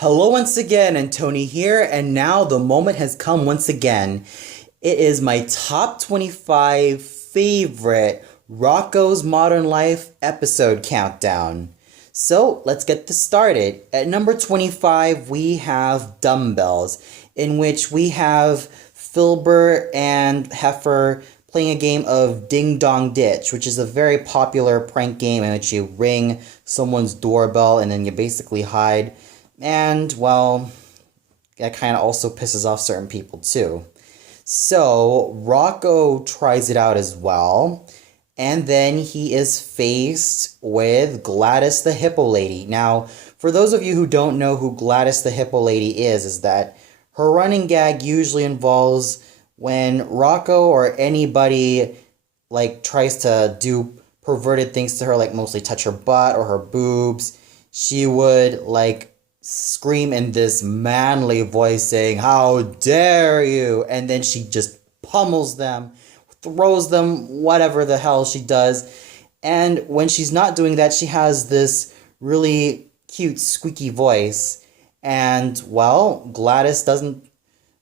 Hello once again, and Tony here, and now the moment has come once again. It is my top 25 favorite Rocko's Modern Life episode countdown. So let's get this started. At number 25, we have Dumbells, in which we have Filbert and Heffer playing a game of Ding Dong Ditch, which is a very popular prank game in which you ring someone's doorbell and then you basically hide. And, well, that kind of also pisses off certain people too. So, Rocko tries it out as well. And then he is faced with Gladys the Hippo Lady. Now, for those of you who don't know who Gladys the Hippo Lady is that her running gag usually involves when Rocko or anybody, tries to do perverted things to her, like mostly touch her butt or her boobs, she would, scream in this manly voice saying, "How dare you!" And then she just pummels them, throws them, whatever the hell she does. And when she's not doing that, she has this really cute squeaky voice. And, well, Gladys doesn't,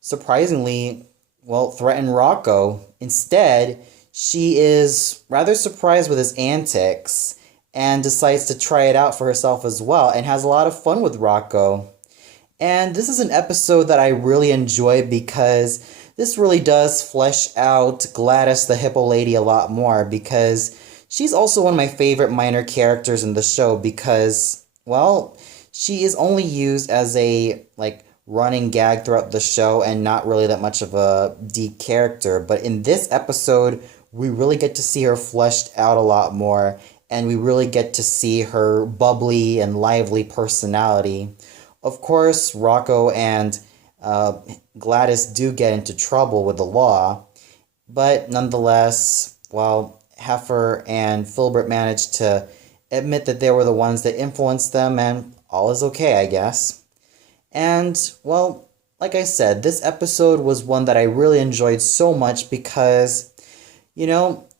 surprisingly, threaten Rocko. Instead, she is rather surprised with his antics and decides to try it out for herself as well, and has a lot of fun with Rocko. And this is an episode that I really enjoy because this really does flesh out Gladys the Hippo Lady a lot more, because she's also one of my favorite minor characters in the show because, she is only used as a, running gag throughout the show and not really that much of a deep character. But in this episode, we really get to see her fleshed out a lot more, and we really get to see her bubbly and lively personality. Of course, Rocko and Gladys do get into trouble with the law, but nonetheless, Heffer and Filbert managed to admit that they were the ones that influenced them, and all is okay, I guess. And, like I said, this episode was one that I really enjoyed so much because,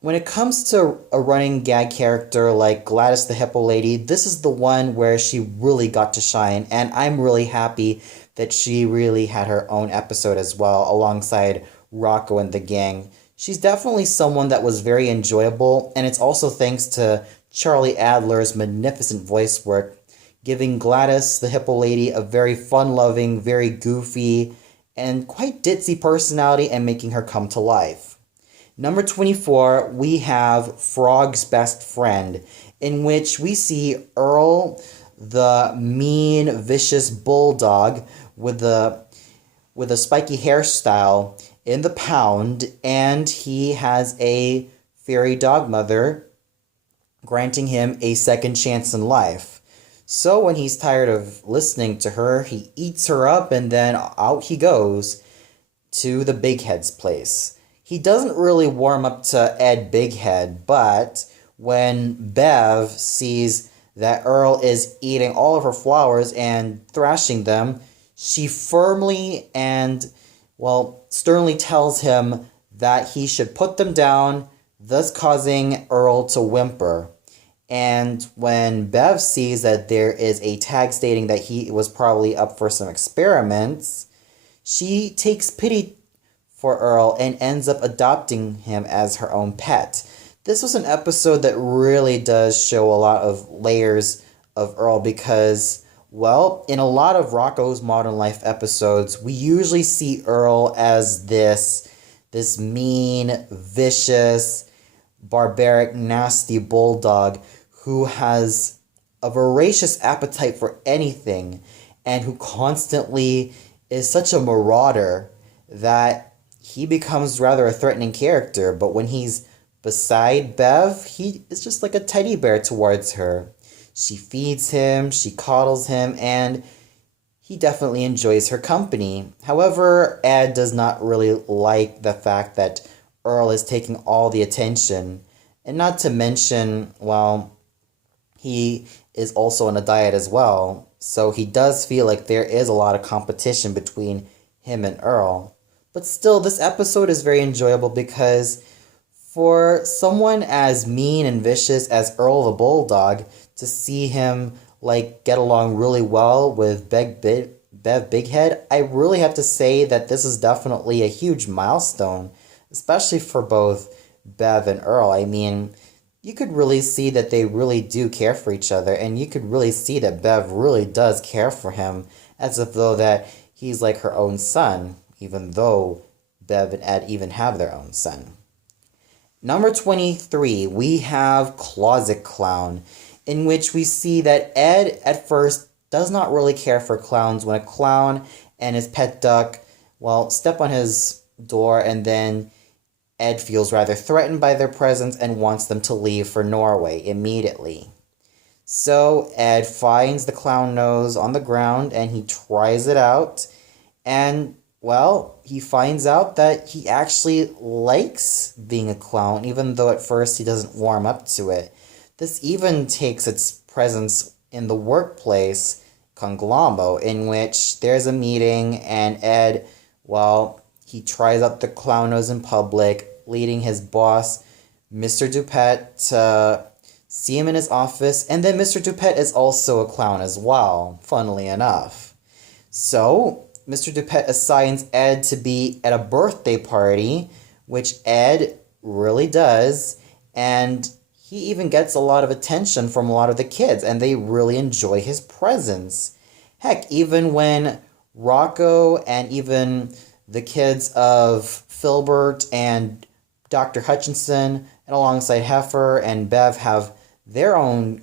when it comes to a running gag character like Gladys the Hippo Lady, this is the one where she really got to shine, and I'm really happy that she really had her own episode as well, alongside Rocko and the gang. She's definitely someone that was very enjoyable, and it's also thanks to Charlie Adler's magnificent voice work, giving Gladys the Hippo Lady a very fun-loving, very goofy, and quite ditzy personality, and making her come to life. Number 24, we have Frog's Best Friend, in which we see Earl, the mean, vicious bulldog with a spiky hairstyle, in the pound, and he has a fairy dog mother granting him a second chance in life. So when he's tired of listening to her, he eats her up, and then out he goes to the Big Head's place. He doesn't really warm up to Ed Bighead, but when Bev sees that Earl is eating all of her flowers and thrashing them, she firmly and, sternly tells him that he should put them down, thus causing Earl to whimper. And when Bev sees that there is a tag stating that he was probably up for some experiments, she takes pity for Earl and ends up adopting him as her own pet. This was an episode that really does show a lot of layers of Earl because, in a lot of Rocko's Modern Life episodes, we usually see Earl as this mean, vicious, barbaric, nasty bulldog who has a voracious appetite for anything and who constantly is such a marauder that he becomes rather a threatening character. But when he's beside Bev, he is just like a teddy bear towards her. She feeds him, she coddles him, and he definitely enjoys her company. However, Ed does not really like the fact that Earl is taking all the attention. And not to mention, he is also on a diet as well. So he does feel like there is a lot of competition between him and Earl. But still, this episode is very enjoyable because for someone as mean and vicious as Earl the Bulldog, to see him like get along really well with Bev Big Head, I really have to say that this is definitely a huge milestone, especially for both Bev and Earl. I mean, you could really see that they really do care for each other, and you could really see that Bev really does care for him, as if though that he's like her own son, even though Bev and Ed even have their own son. Number 23, we have Closet Clown, in which we see that Ed at first does not really care for clowns when a clown and his pet duck, well, step on his door, and then Ed feels rather threatened by their presence and wants them to leave for Norway immediately. So Ed finds the clown nose on the ground and he tries it out, and well, he finds out that he actually likes being a clown, even though at first he doesn't warm up to it. This even takes its presence in the workplace, Conglombo, in which there's a meeting and Ed, well, he tries out the clown nose in public, leading his boss, Mr. Dupet, to see him in his office, and then Mr. Dupet is also a clown as well, funnily enough. So, Mr. Dupet assigns Ed to be at a birthday party, which Ed really does, and he even gets a lot of attention from a lot of the kids, and they really enjoy his presence. Heck, even when Rocko and even the kids of Filbert and Dr. Hutchinson, and alongside Heffer and Bev have their own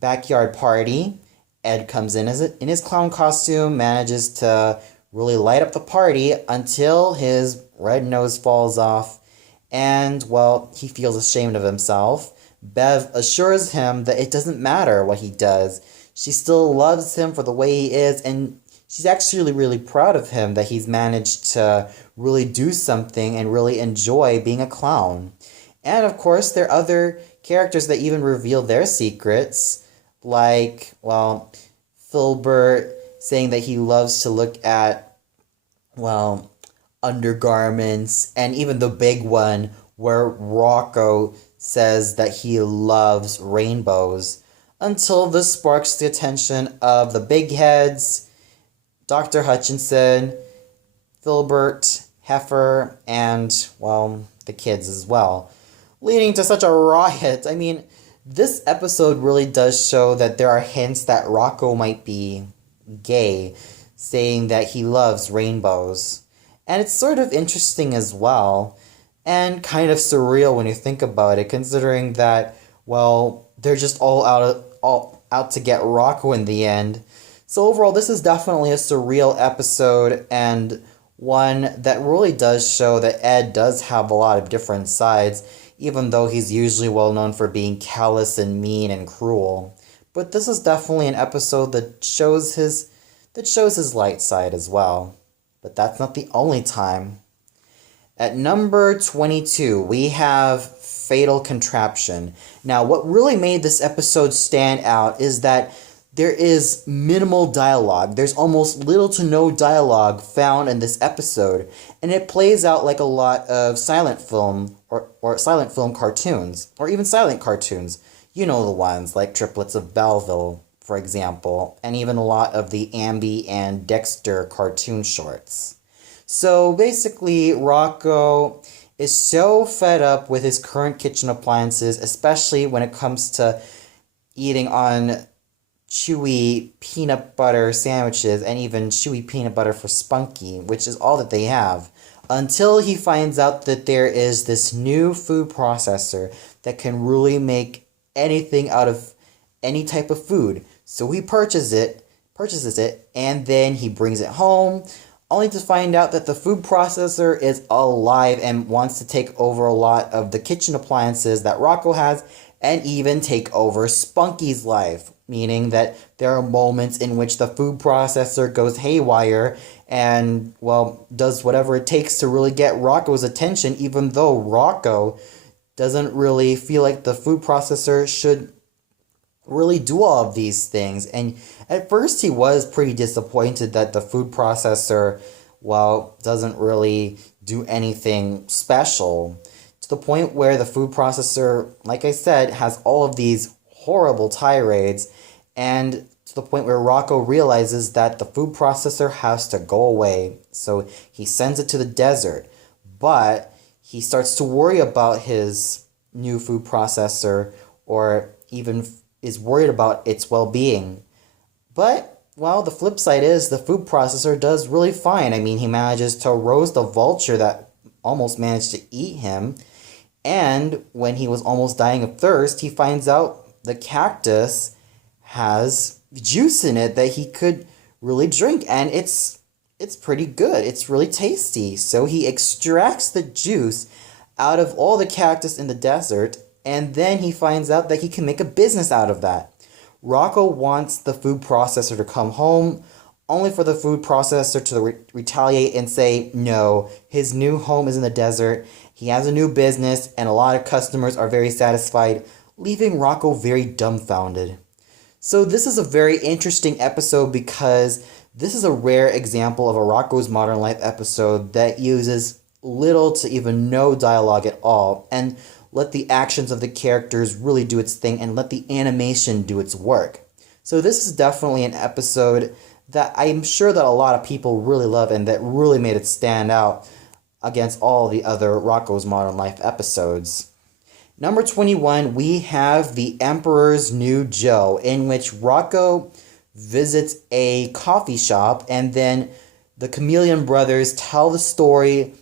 backyard party, Ed comes in in his clown costume, manages to really light up the party until his red nose falls off, and, well, he feels ashamed of himself. Bev assures him that it doesn't matter what he does. She still loves him for the way he is, and she's actually really proud of him that he's managed to really do something and really enjoy being a clown. And, of course, there are other characters that even reveal their secrets, like, well, Filbert saying that he loves to look at, well, undergarments, and even the big one where Rocko says that he loves rainbows, until this sparks the attention of the big heads, Dr. Hutchinson, Filbert, Heffer, and, well, the kids as well, leading to such a riot. I mean, this episode really does show that there are hints that Rocko might be gay, saying that he loves rainbows. And it's sort of interesting as well, and kind of surreal when you think about it, considering that, well, they're just all out to get Rocko in the end. So overall, this is definitely a surreal episode, and one that really does show that Ed does have a lot of different sides, even though he's usually well known for being callous and mean and cruel. But this is definitely an episode that shows his light side as well. But that's not the only time. At number 22, we have Fatal Contraption. Now, what really made this episode stand out is that there is minimal dialogue. There's almost little to no dialogue found in this episode, and it plays out like a lot of silent film or silent film cartoons, or even silent cartoons. You know the ones like Triplets of Belleville, for example, and even a lot of the Ambi and Dexter cartoon shorts. So basically, Rocko is so fed up with his current kitchen appliances, especially when it comes to eating on chewy peanut butter sandwiches and even chewy peanut butter for Spunky, which is all that they have, until he finds out that there is this new food processor that can really make anything out of any type of food. So he purchases it, and then he brings it home, only to find out that the food processor is alive and wants to take over a lot of the kitchen appliances that Rocko has, and even take over Spunky's life, meaning that there are moments in which the food processor goes haywire and, well, does whatever it takes to really get Rocko's attention, even though Rocko doesn't really feel like the food processor should really do all of these things. And at first he was pretty disappointed that the food processor, well, doesn't really do anything special, to the point where the food processor, like I said, has all of these horrible tirades, and to the point where Rocko realizes that the food processor has to go away. So he sends it to the desert. But he starts to worry about his new food processor, or even is worried about its well-being. But, well, the flip side is the food processor does really fine. I mean, he manages to roast a vulture that almost managed to eat him. And when he was almost dying of thirst, he finds out the cactus has juice in it that he could really drink. And it's pretty good. It's really tasty. So he extracts the juice out of all the cactus in the desert, and then he finds out that he can make a business out of that. Rocko wants the food processor to come home, only for the food processor to retaliate and say, no, his new home is in the desert, he has a new business, and a lot of customers are very satisfied, leaving Rocko very dumbfounded. So this is a very interesting episode because this is a rare example of a Rocko's Modern Life episode that uses little to even no dialogue at all, and let the actions of the characters really do its thing and let the animation do its work. So this is definitely an episode that I'm sure that a lot of people really love and that really made it stand out against all the other Rocko's Modern Life episodes. Number 21, we have The Emperor's New Joe, in which Rocko visits a coffee shop, and then the Chameleon brothers tell the story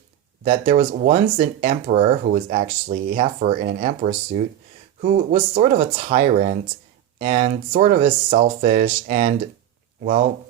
that there was once an emperor, who was actually a heifer in an emperor suit, who was sort of a tyrant and sort of is selfish, and, well,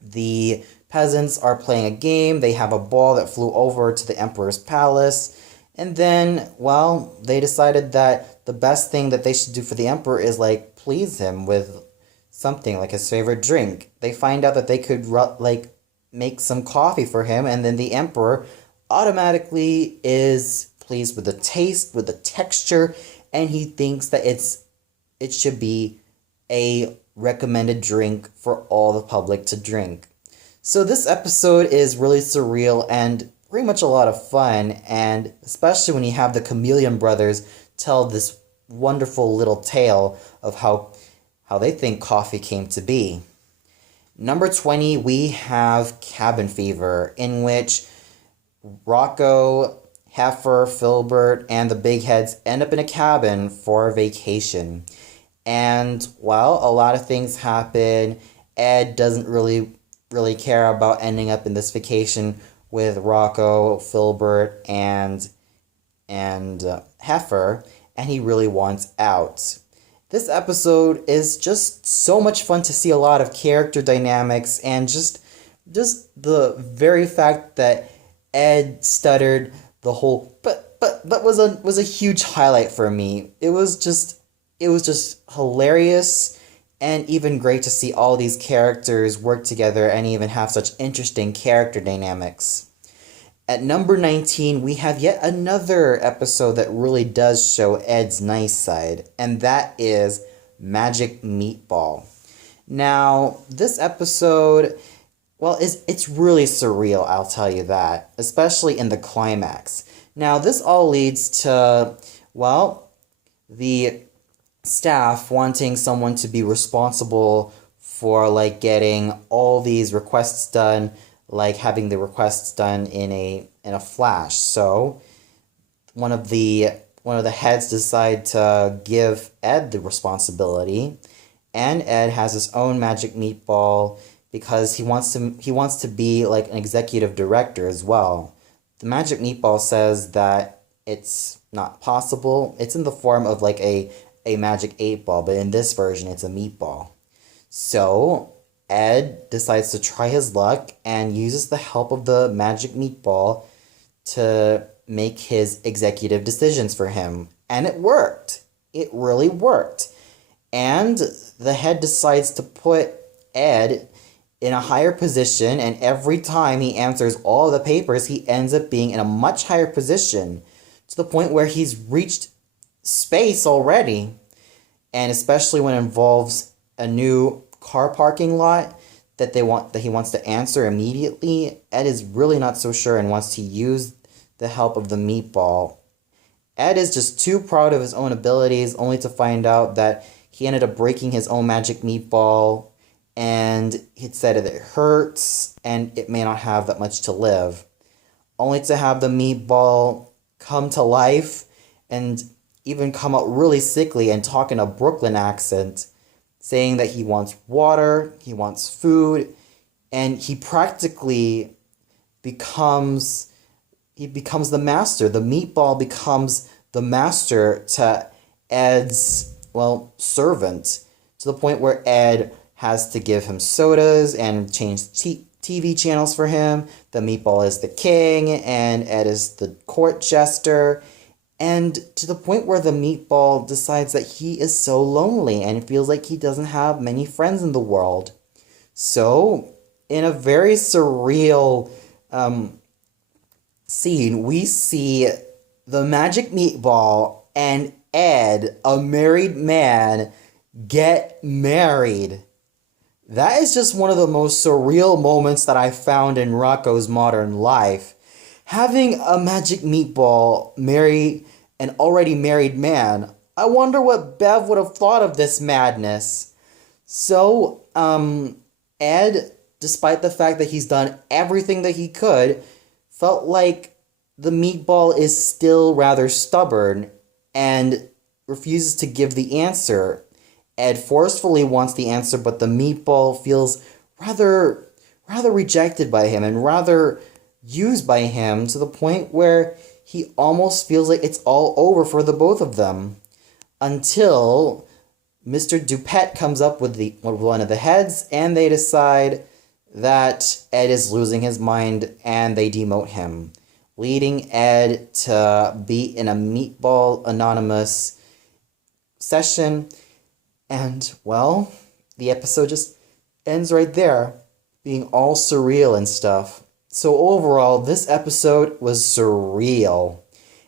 the peasants are playing a game, they have a ball that flew over to the emperor's palace, and then, well, they decided that the best thing that they should do for the emperor is, like, please him with something, like his favorite drink. They find out that they could, like, make some coffee for him, and then the emperor automatically is pleased with the taste, with the texture, and he thinks that it should be a recommended drink for all the public to drink. So this episode is really surreal and pretty much a lot of fun, and especially when you have the Chameleon brothers tell this wonderful little tale of how they think coffee came to be. Number 20, we have Cabin Fever, in which Rocko, Heffer, Filbert, and the Big Heads end up in a cabin for a vacation. And, well, a lot of things happen. Ed doesn't really care about ending up in this vacation with Rocko, Filbert, and Heffer, and he really wants out. This episode is just so much fun to see a lot of character dynamics, and just the very fact that Ed stuttered the whole but was a huge highlight for me. It was just hilarious, and even great to see all these characters work together and even have such interesting character dynamics. At number 19, we have yet another episode that really does show Ed's nice side, and that is Magic Meatball. Now, this episode, well, it's really surreal, I'll tell you that, especially in the climax. Now, this all leads to, well, the staff wanting someone to be responsible for, like, getting all these requests done, like having the requests done in a flash. So one of the heads decide to give Ed the responsibility, and Ed has his own Magic Meatball because he wants to be like an executive director as well. The Magic Meatball says that it's not possible. It's in the form of like a Magic 8-Ball, but in this version it's a meatball. So Ed decides to try his luck and uses the help of the Magic Meatball to make his executive decisions for him. And it worked. It really worked. And the head decides to put Ed in a higher position, and every time he answers all the papers, he ends up being in a much higher position, to the point where he's reached space already. And especially when it involves a new car parking lot that he wants to answer immediately, Ed is really not so sure and wants to use the help of the meatball. Ed is just too proud of his own abilities, only to find out that he ended up breaking his own magic meatball, and he'd said that it hurts and it may not have that much to live. Only to have the meatball come to life and even come out really sickly and talk in a Brooklyn accent, saying that he wants water, he wants food, and he practically becomes the master. The meatball becomes the master to Ed's, servant, to the point where Ed has to give him sodas and change TV channels for him. The meatball is the king, and Ed is the court jester. And to the point where the meatball decides that he is so lonely and feels like he doesn't have many friends in the world. So, in a very surreal scene, we see the Magic Meatball and Ed, a married man, get married. That is just one of the most surreal moments that I found in Rocko's modern life. Having a Magic Meatball marry an already married man, I wonder what Bev would have thought of this madness. So, Ed, despite the fact that he's done everything that he could, felt like the meatball is still rather stubborn and refuses to give the answer. Ed forcefully wants the answer, but the meatball feels rather rejected by him and rather used by him, to the point where he almost feels like it's all over for the both of them. Until Mr. Dupet comes up with one of the heads, and they decide that Ed is losing his mind, and they demote him, leading Ed to be in a Meatball Anonymous session. And, the episode just ends right there, being all surreal and stuff. So overall, this episode was surreal.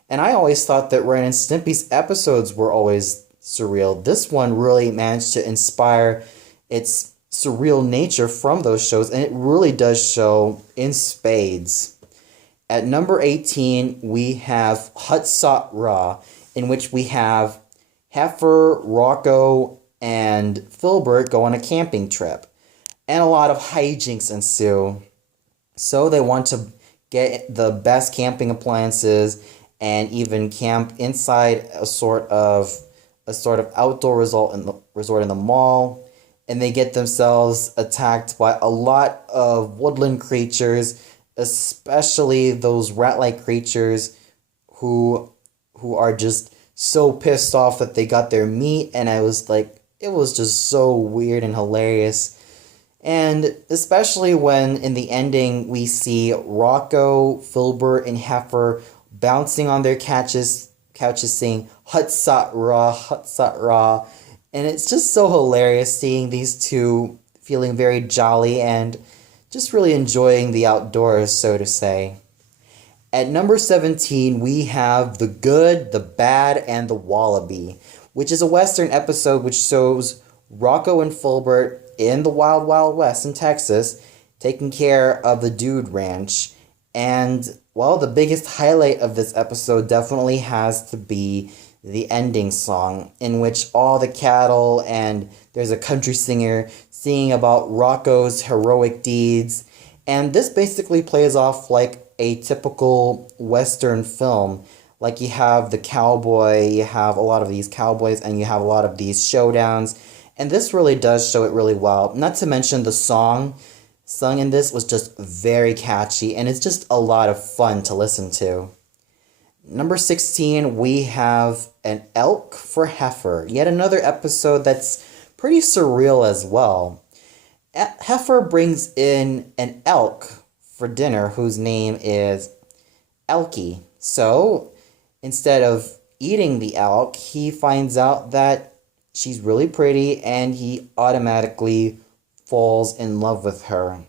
And I always thought that Ren and Stimpy's episodes were always surreal. This one really managed to inspire its surreal nature from those shows, and it really does show in spades. At number 18, we have Sut Raw, in which we have Heffer, Rocko, and Filbert go on a camping trip, and a lot of hijinks ensue. So they want to get the best camping appliances and even camp inside a sort of outdoor resort in the mall, and they get themselves attacked by a lot of woodland creatures, especially those rat-like creatures who are just so pissed off that they got their meat, and it was just so weird and hilarious. And especially when in the ending we see Rocko, Filbert, and Heffer bouncing on their couches saying Sut Raw, and it's just so hilarious seeing these two feeling very jolly and just really enjoying the outdoors, so to say. At number 17, we have The Good, the Bad, and the Wallaby, which is a Western episode which shows Rocko and Filbert in the Wild Wild West in Texas taking care of the Dude Ranch. And, the biggest highlight of this episode definitely has to be the ending song, in which all the cattle and there's a country singer singing about Rocko's heroic deeds. And this basically plays off like a typical Western film. Like, you have the cowboy, you have a lot of these cowboys, and you have a lot of these showdowns. And this really does show it really well. Not to mention the song sung in this was just very catchy, and it's just a lot of fun to listen to. Number 16, we have an Elk for Heifer. Yet another episode that's pretty surreal as well. Heifer brings in an elk for dinner whose name is Elkie. So, instead of eating the elk, he finds out that she's really pretty, and he automatically falls in love with her.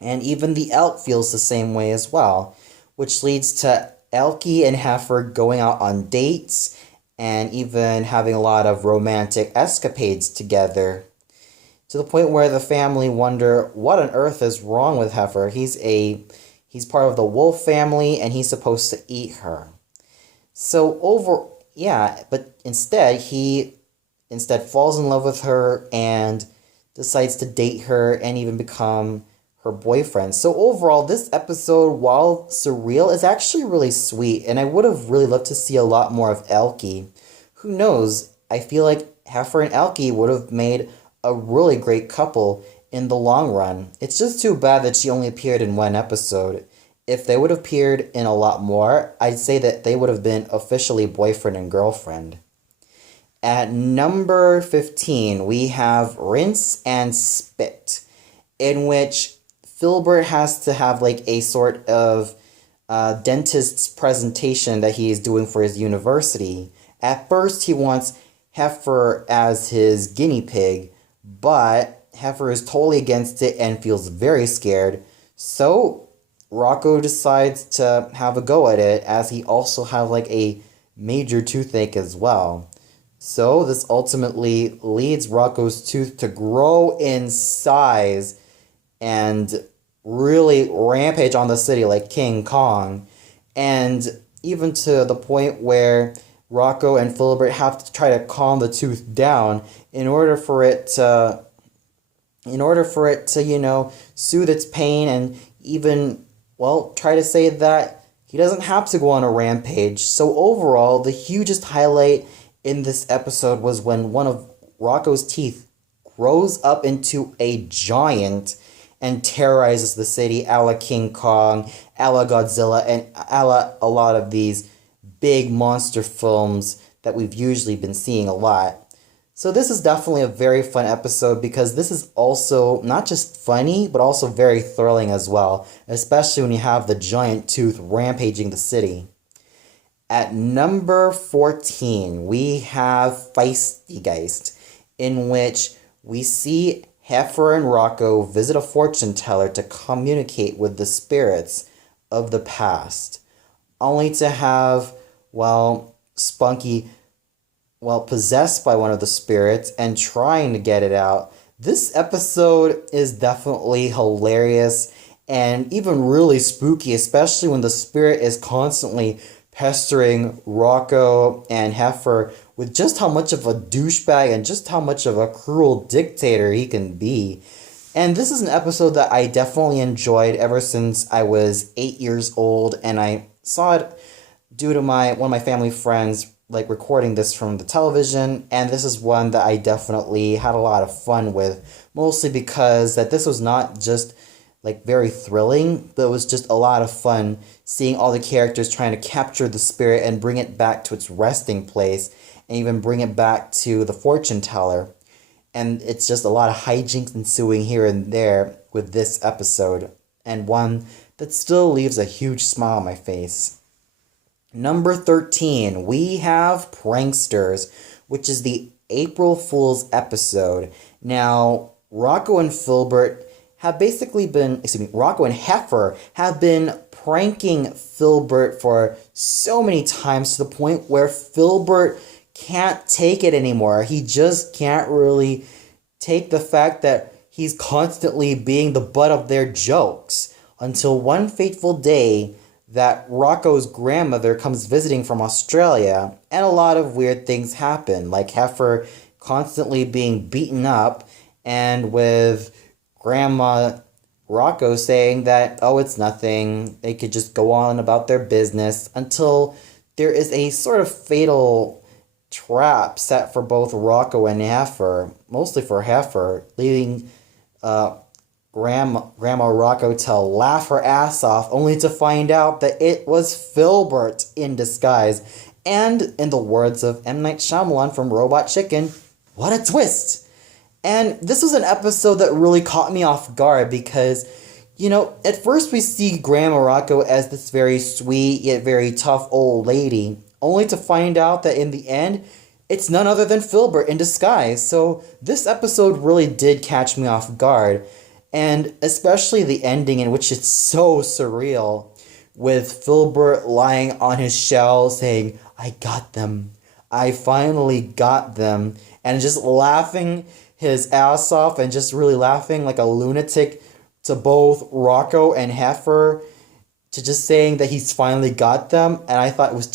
And even the elk feels the same way as well, which leads to Elkie and Heifer going out on dates and even having a lot of romantic escapades together, to the point where the family wonder what on earth is wrong with Heifer. He's part of the wolf family, and he's supposed to eat her. But instead he instead falls in love with her and decides to date her and even become her boyfriend. So overall, this episode, while surreal, is actually really sweet, and I would have really loved to see a lot more of Elkie. Who knows? I feel like Heffer and Elkie would have made a really great couple in the long run. It's just too bad that she only appeared in one episode. If they would have appeared in a lot more, I'd say that they would have been officially boyfriend and girlfriend. At number 15, we have Rinse and Spit, in which Filbert has to have like a sort of dentist's presentation that he is doing for his university. At first, he wants Heffer as his guinea pig, but Heffer is totally against it and feels very scared. So Rocko decides to have a go at it, as he also has like a major toothache as well. So this ultimately leads Rocko's tooth to grow in size and really rampage on the city like King Kong. And even to the point where Rocko and Filbert have to try to calm the tooth down in order for it to, soothe its pain, and even, well, try to say that he doesn't have to go on a rampage. So overall, the hugest highlight in this episode was when one of Rocko's teeth grows up into a giant and terrorizes the city, a la King Kong, a la Godzilla, and a la a lot of these big monster films that we've usually been seeing a lot. So this is definitely a very fun episode, because this is also not just funny, but also very thrilling as well, especially when you have the giant tooth rampaging the city. At number 14, we have Feisty Geist, in which we see Heffer and Rocko visit a fortune teller to communicate with the spirits of the past, only to have, Spunky, possessed by one of the spirits and trying to get it out. This episode is definitely hilarious and even really spooky, especially when the spirit is constantly pestering Rocko and Heffer with just how much of a douchebag and just how much of a cruel dictator he can be. And this is an episode that I definitely enjoyed ever since I was 8 years old, and I saw it due to one of my family friends recording this from the television, and this is one that I definitely had a lot of fun with, mostly because that this was not just very thrilling, but it was just a lot of fun seeing all the characters trying to capture the spirit and bring it back to its resting place, and even bring it back to the fortune teller. And it's just a lot of hijinks ensuing here and there with this episode, and one that still leaves a huge smile on my face. Number 13, we have Pranksters, which is the April Fool's episode. Now, Rocko and Heffer have been pranking Filbert for so many times, to the point where Filbert can't take it anymore. He just can't really take the fact that he's constantly being the butt of their jokes, until one fateful day that Rocko's grandmother comes visiting from Australia, and a lot of weird things happen, like Heffer constantly being beaten up, and with Grandma Rocko saying that, oh, it's nothing, they could just go on about their business, until there is a sort of fatal trap set for both Rocko and Heffer, mostly for Heffer, leaving Grandma Rocko to laugh her ass off, only to find out that it was Filbert in disguise. And in the words of M. Night Shyamalan from Robot Chicken, what a twist! And this was an episode that really caught me off guard, because, at first we see Grandma Rocko as this very sweet yet very tough old lady, only to find out that in the end, it's none other than Filbert in disguise. So this episode really did catch me off guard. And especially the ending, in which it's so surreal, with Filbert lying on his shell saying, I got them. I finally got them. And just laughing his ass off, and just really laughing like a lunatic to both Rocko and Heffer, to just saying that he's finally got them. And I thought it was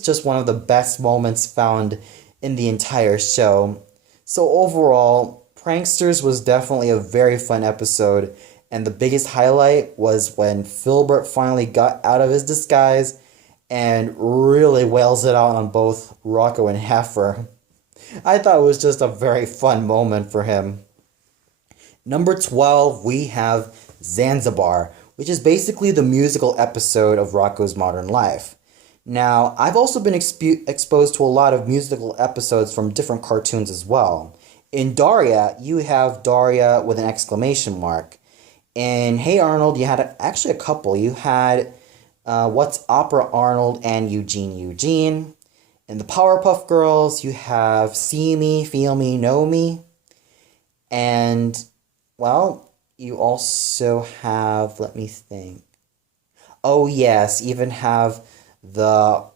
just one of the best moments found in the entire show. So overall, Pranksters was definitely a very fun episode, and the biggest highlight was when Filbert finally got out of his disguise and really wails it out on both Rocko and Heffer. I thought it was just a very fun moment for him. Number 12, we have Zanzibar, which is basically the musical episode of Rocko's Modern Life. Now, I've also been exposed to a lot of musical episodes from different cartoons as well. In Daria, you have Daria with an exclamation mark. In Hey Arnold, you had actually a couple. You had What's Opera Arnold and Eugene Eugene. In the Powerpuff Girls, you have See Me, Feel Me, Know Me. And, well, you also have, let me think. Oh yes, even have the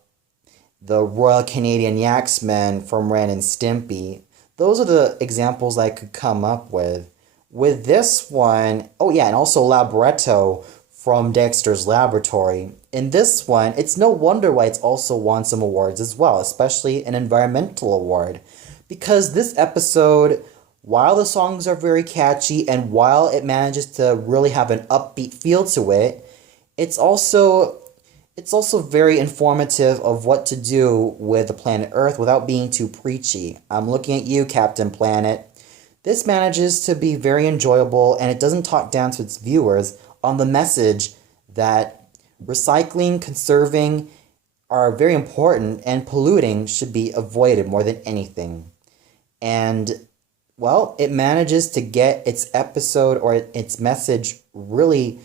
Royal Canadian Yaxmen from Ren and Stimpy. Those are the examples I could come up with. With this one, oh yeah, and also Labretto from Dexter's Laboratory. In this one, it's no wonder why it's also won some awards as well, especially an environmental award. Because this episode, while the songs are very catchy and while it manages to really have an upbeat feel to it, it's also very informative of what to do with the planet Earth without being too preachy. I'm looking at you, Captain Planet. This manages to be very enjoyable, and it doesn't talk down to its viewers on the message that recycling, conserving are very important, and polluting should be avoided more than anything. And, well, it manages to get its episode or its message really,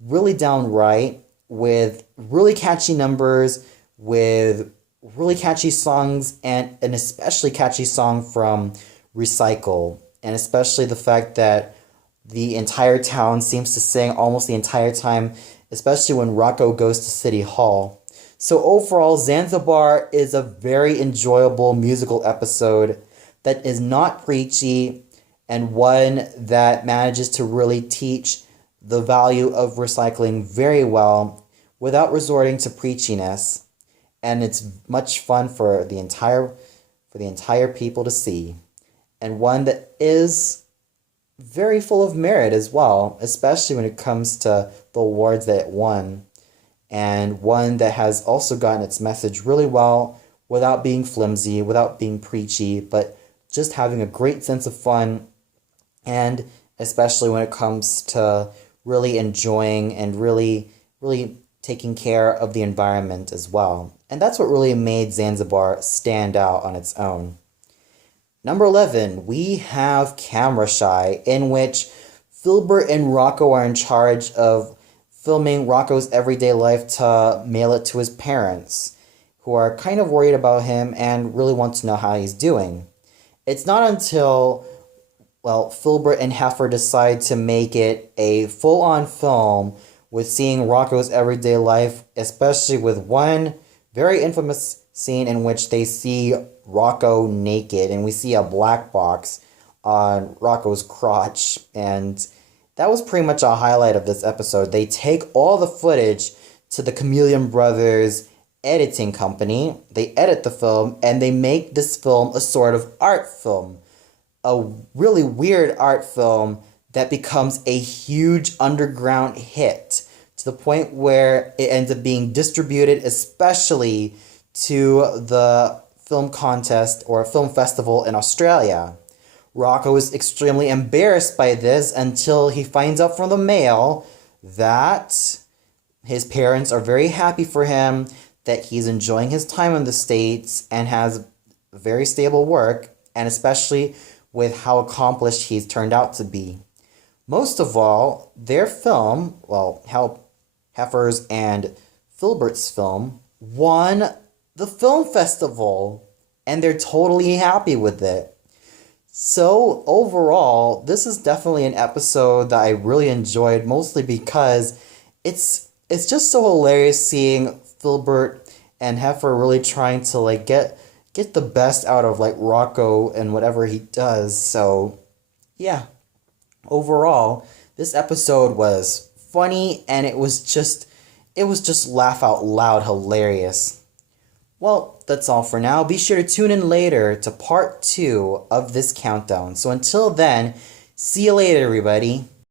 really down right, with really catchy numbers, with really catchy songs, and an especially catchy song from Recycle, and especially the fact that the entire town seems to sing almost the entire time, especially when Rocko goes to City Hall. So overall, Zanzibar is a very enjoyable musical episode that is not preachy, and one that manages to really teach the value of recycling very well without resorting to preachiness, and it's much fun for the entire people to see, and one that is very full of merit as well, especially when it comes to the awards that it won, and one that has also gotten its message really well without being flimsy, without being preachy, but just having a great sense of fun, and especially when it comes to really enjoying and really taking care of the environment as well. And that's what really made Zanzibar stand out on its own. Number 11, we have Camera Shy, in which Filbert and Rocko are in charge of filming Rocko's everyday life to mail it to his parents, who are kind of worried about him and really want to know how he's doing. It's not until, well, Filbert and Heffer decide to make it a full-on film with seeing Rocko's everyday life, especially with one very infamous scene in which they see Rocko naked, and we see a black box on Rocko's crotch, and that was pretty much a highlight of this episode. They take all the footage to the Chameleon Brothers editing company, they edit the film, and they make this film a sort of art film. A really weird art film that becomes a huge underground hit to the point where it ends up being distributed especially to the film contest or film festival in Australia. Rocko is extremely embarrassed by this until he finds out from the mail that his parents are very happy for him, that he's enjoying his time in the States and has very stable work, and especially with how accomplished he's turned out to be. Most of all, their film, well, Heffer's and Filbert's film, won the film festival, and they're totally happy with it. So overall, this is definitely an episode that I really enjoyed, mostly because it's just so hilarious seeing Filbert and Heffer really trying to get the best out of Rocko and whatever he does. So yeah, overall, this episode was funny, and it was just laugh out loud hilarious. Well, that's all for now. Be sure to tune in later to part 2 of this countdown. So until then, see you later, everybody.